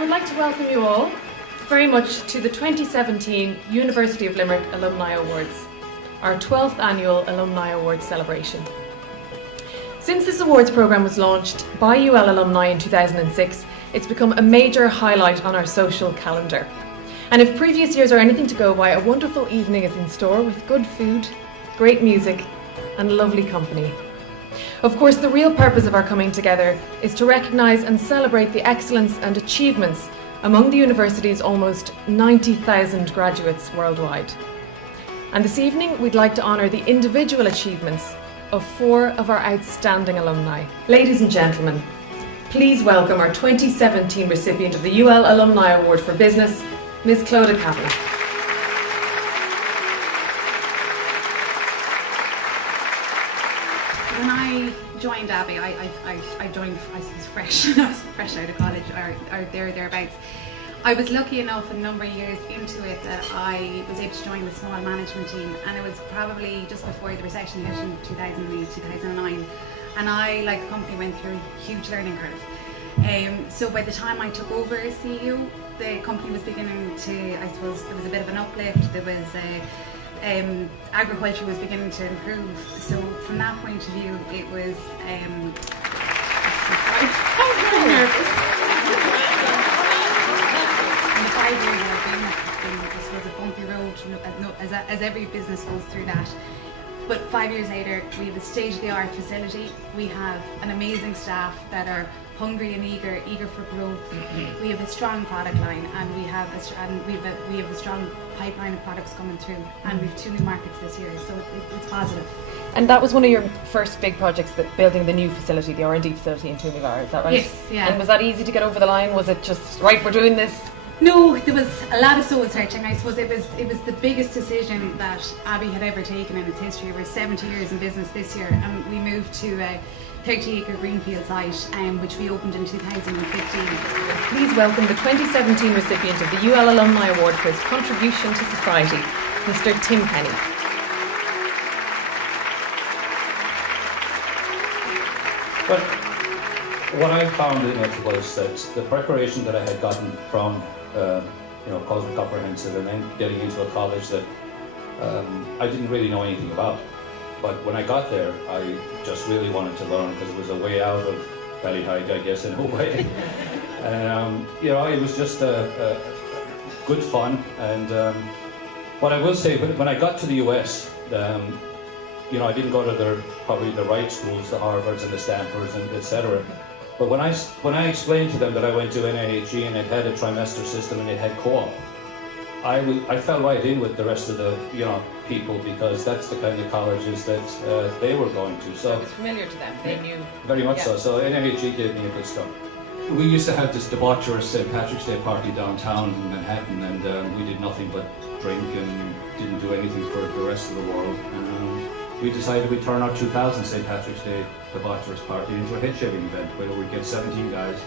would like to welcome you all very much to the 2017 University of Limerick Alumni Awards, our 12th annual Alumni Awards celebration. Since this awards programme was launched by UL alumni in 2006, it's become a major highlight on our social calendar. And if previous years are anything to go by, a wonderful evening is in store with good food, great music and lovely company. Of course, the real purpose of our coming together is to recognise and celebrate the excellence and achievements among the university's almost 90,000 graduates worldwide. And this evening, we'd like to honour the individual achievements of 4 of our outstanding alumni. Ladies and gentlemen, please welcome our 2017 recipient of the UL Alumni Award for Business, Ms. Clodagh Cavan. When I joined Abbey, I joined, I was fresh out of college, or thereabouts. I was lucky enough a number of years into it that I was able to join the small management team, and it was probably just before the recession hit in 2008, 2009, and I, like the company, went through a huge learning curve. So by the time I took over as CEO, the company was beginning to, I suppose, there was a bit of an uplift, there was agriculture was beginning to improve, so from that point of view it was I'm very nervous. In the 5 years I've been, it's been, this was a bumpy road, as every business goes through that. But 5 years later, we have a state-of-the-art facility. We have an amazing staff that are hungry and eager for growth. We have a strong product line, and we have a strong pipeline of products coming through, and we have 2 new markets this year, so it's positive. And that was one of your first big projects, that building the new facility, the R&D facility in Toomevara, is that right? Yes, yeah. And was that easy to get over the line? Was it just, right, we're doing this? No, there was a lot of soul searching. I suppose it was the biggest decision that Abbey had ever taken in its history. We're 70 years in business this year, and we moved to a 30-acre greenfield site, which we opened in 2015. Please welcome the 2017 recipient of the UL Alumni Award for his contribution to society, Mr. Tim Penny. But what I found in it was that the preparation that I had gotten from Cosmic Comprehensive, and then getting into a college that I didn't really know anything about. But when I got there, I just really wanted to learn, because it was a way out of Ballyheigue, I guess, in a way. And it was just good fun. And what I will say, when I got to the US, I didn't go to probably the right schools, the Harvards and the Stanfords and etc. But when I explained to them that I went to NIHE and it had a trimester system and it had co-op, I fell right in with the rest of the people, because that's the kind of colleges that they were going to. So it was familiar to them. They knew very much so. So NIHE gave me a good start. We used to have this debaucherous St. Patrick's Day party downtown in Manhattan, and we did nothing but drink and didn't do anything for the rest of the world. We decided we'd turn our 2000 St. Patrick's Day debaucherous party into a head shaving event, where we'd get 17 guys,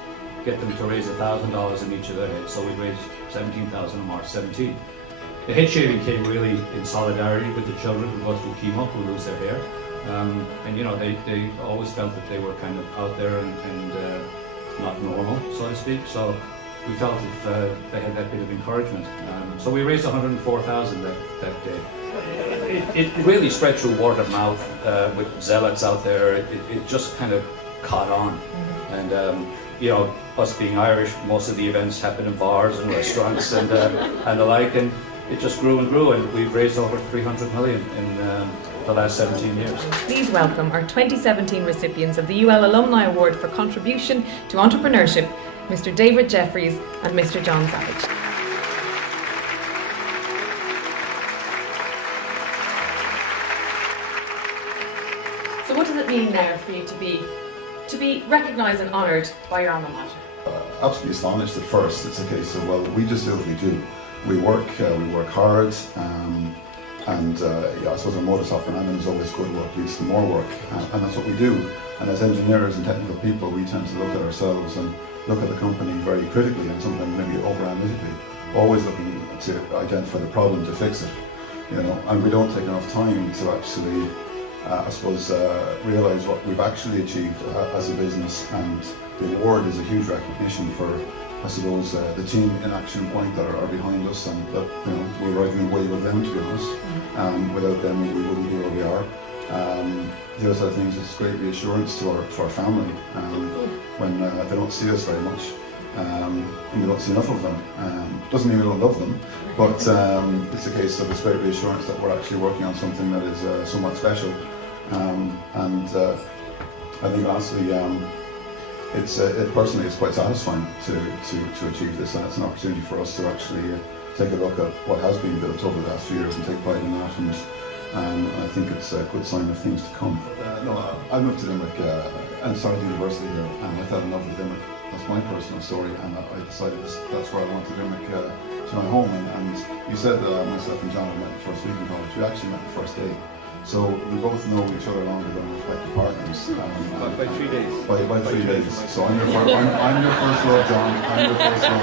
get them to raise $1,000 in each of their heads. So we raised $17,000 on March 17. The head shaving came really in solidarity with the children who go through chemo, who lose their hair. They always felt that they were kind of out there and not normal, so to speak. So we felt if they had that bit of encouragement. So we raised $104,000 that day. It really spread through word of mouth with zealots out there. It just kind of caught on. And us being Irish, most of the events happen in bars and restaurants and the like, and it just grew and grew, and we've raised over 300 million in the last 17 years. Please welcome our 2017 recipients of the UL Alumni Award for contribution to entrepreneurship, Mr. David Jeffries and Mr. John Savage. So what does it mean now for you to be recognised and honoured by your alma mater? Absolutely astonished at first. It's a case of, well, we just do what we do. We work hard, and I suppose our modus operandi is always go to work leads to more work, and that's what we do. And as engineers and technical people, we tend to look at ourselves and look at the company very critically, and sometimes maybe over-analytically, always looking to identify the problem to fix it. And we don't take enough time to actually realise what we've actually achieved as a business, and the award is a huge recognition for I suppose, the team in Action Point that are behind us, and that, you know, we're riding the wave of them, to be honest. Without them, we wouldn't be where we are. The other side of things is great reassurance to our family when they don't see us very much. And we don't see enough of them. Doesn't mean we don't love them, but it's a case of it's great reassurance that we're actually working on something that is somewhat special. I think honestly, personally it's quite satisfying to achieve this, and it's an opportunity for us to actually take a look at what has been built over the last few years and take pride in that. And I think it's a good sign of things to come. I moved to Limerick and started university here, and I fell in love with Limerick. That's my personal story, and I decided that's where I wanted Limerick to my home. And you said myself and John met the first week in college. We actually met the first day. So we both know each other longer than our respective partners. By 3 days. By 3 days. So I'm your first love, John. I'm your first love.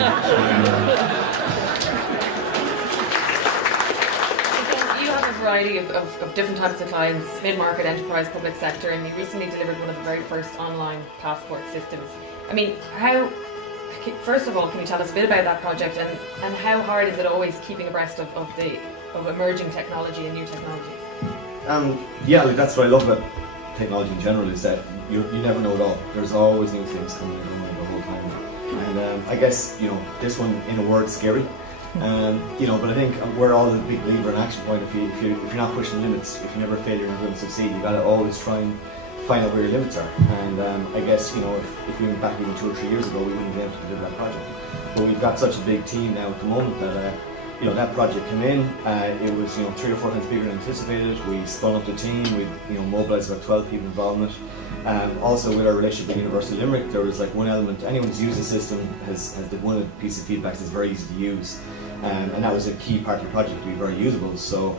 You have a variety of different types of clients, mid-market, enterprise, public sector, and you recently delivered one of the very first online passport systems. I mean, first of all, can you tell us a bit about that project, and how hard is it always keeping abreast of emerging technology and new technologies? Yeah, like that's what I love about technology in general, is that you never know it all. There's always new things coming and going the whole time. And I guess, you know, this one in a word, scary. You know, but I think we're all a big believer in Action Point. If you're not pushing limits, if you never fail, you're never going to succeed. You got to always try and find out where your limits are. And I guess, you know, if we went back even 2 or 3 years ago, we wouldn't be able to deliver that project. But we've got such a big team now at the moment that you know, that project came in. It was, you know, 3 or 4 times bigger than anticipated. We spun up the team. We, you know, mobilised about 12 people involved in it. Also, with our relationship with University of Limerick, there was like one element. Anyone who's used the system has one piece of feedback is very easy to use, and that was a key part of the project to be very usable. So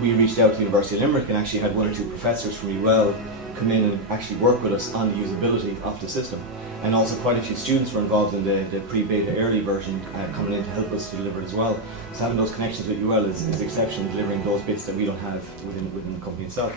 we reached out to the University of Limerick and actually had 1 or 2 professors from UL come in and actually work with us on the usability of the system. And also quite a few students were involved in the pre-beta early version coming in to help us to deliver it as well. So having those connections with UL is exceptional, delivering those bits that we don't have within the company itself.